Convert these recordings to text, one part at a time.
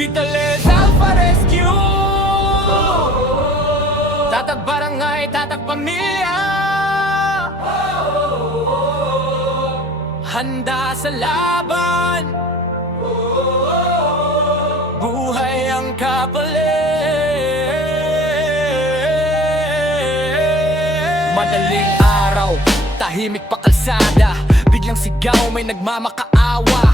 Vitales Alpha Rescue, tatag barangay, tatag pamilya, handa sa laban, buhay ang kapalit. Madaling araw, tahimik pa kalsada, biglang sigaw may nagmamakaawa.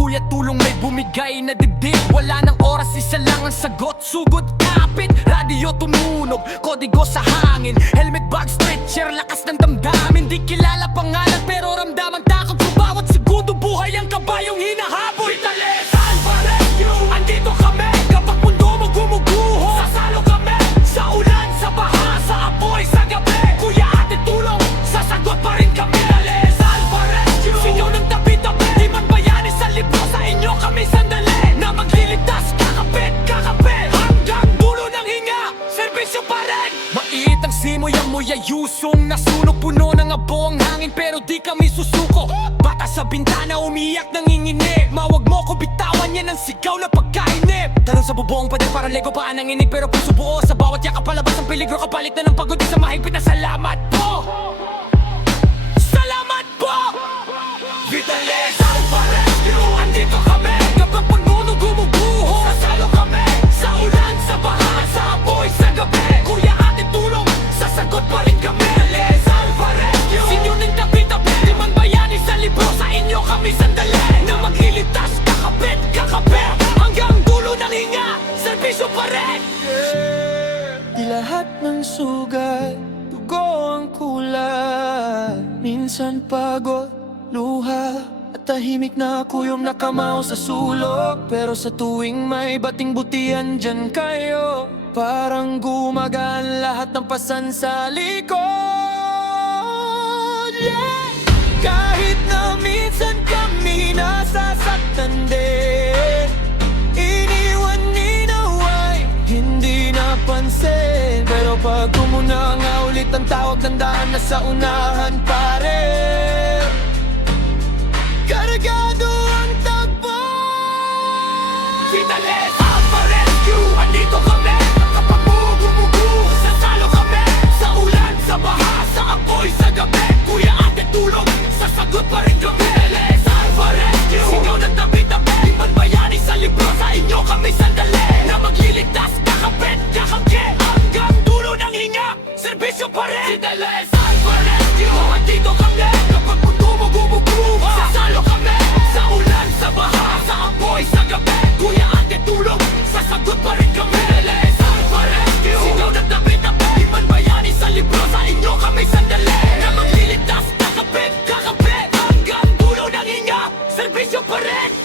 Kuya tulong may bumigay na dibdib, wala nang oras, isa lang ang sagot. Sugod kapit, radyo tumunog, kodigo sa hangin, helmet bag stretcher, lakas ng damdamin. Di kilala pangalan pero ramdaman takot sa bawat segundo, buhay ang kabayong hinahabol. Vitales Alpha Rescue, andito kami kapag mundo mo gumuguho. Sasalo kami sa ulan, sa baha, sa apoy, sa gabi. Kuya ate tulong, sasagot pa rin kami. Vitales Alpha Rescue, singaw ng tabi-tabi, di man bayani sa libro, sa inyo kami sandali na magliligtas. Kakapit, kakapit, hanggang dulo ng hinga, serbisyo pa rin. Maiit ang simoy, amoy ay yusong nasunog, puno ng abo ang hangin pero di kami susuko. Bata sa bintana umiyak nanginginig, mawag mo ko bitawan, yan ang sigaw na pagkainip. Tanong sa bubong pwede para lego paan ang inig, pero puso buo sa bawat yakap palabas ang peligro, kapalit na ng pagod sa mahigpit na salamat po. Salamat po. Vitales Alpha Rescue, andito kami kapag pagmuno gumuguho. Sasalo kami sa ulan, sa baha, sa apoy, sa gabi. Kuya ate tulong, sasagot pa rin kami. Vitales Alpha Rescue, sinyo ng tabi-tabi, di man bayani sa libro, sa inyo kami sandali na magliligtas. Kakapit, kakapit, hanggang dulo ng hinga, serbisyo pa rin. Di lahat ng sugat, dugo ang kulay. Minsan pagod, luha, at tahimik na kuyom nakamaw sa sulok. Pero sa tuwing may bating butihan, dyan kayo. Parang gumagaan lahat ng pasan sa likod, yeah. Kahit na minsan kami nasasaktan din, iniwan ninaway, hindi napansin. Pero pag umuna nga ulit ang tawag ng daan, na sa unahan pa rin. Karagado ang takbo. Vitales Alpha Rescue, andito kami kapag gumuguho. Sasalo kami sa ulan, sa baha, sa apoy, sa gabi. Kuya ate tulong, sasagot pa rin kami. Vitales Alpha Rescue, singaw ng tabi-tabi, di man bayani sa libro, sa inyo kami sandali na magliligtas. Kakapit, kakapit, hanggang dulo ng hinga, serbisyo pa rin. Vitales Alpha Rescue, andito kami kapag mundo mo gumuguho. Sasalo kami sa ulan, sa baha, sa apoy, sa gabi. Kuya ate tulong, sasagot pa rin kami. Vitales Alpha Rescue, singaw ng tabi-tabi, di man bayani sa libro, sa inyo kami sandali na magliligtas. Kakapit, kakapit, hanggang dulo ng hinga, serbisyo pa rin.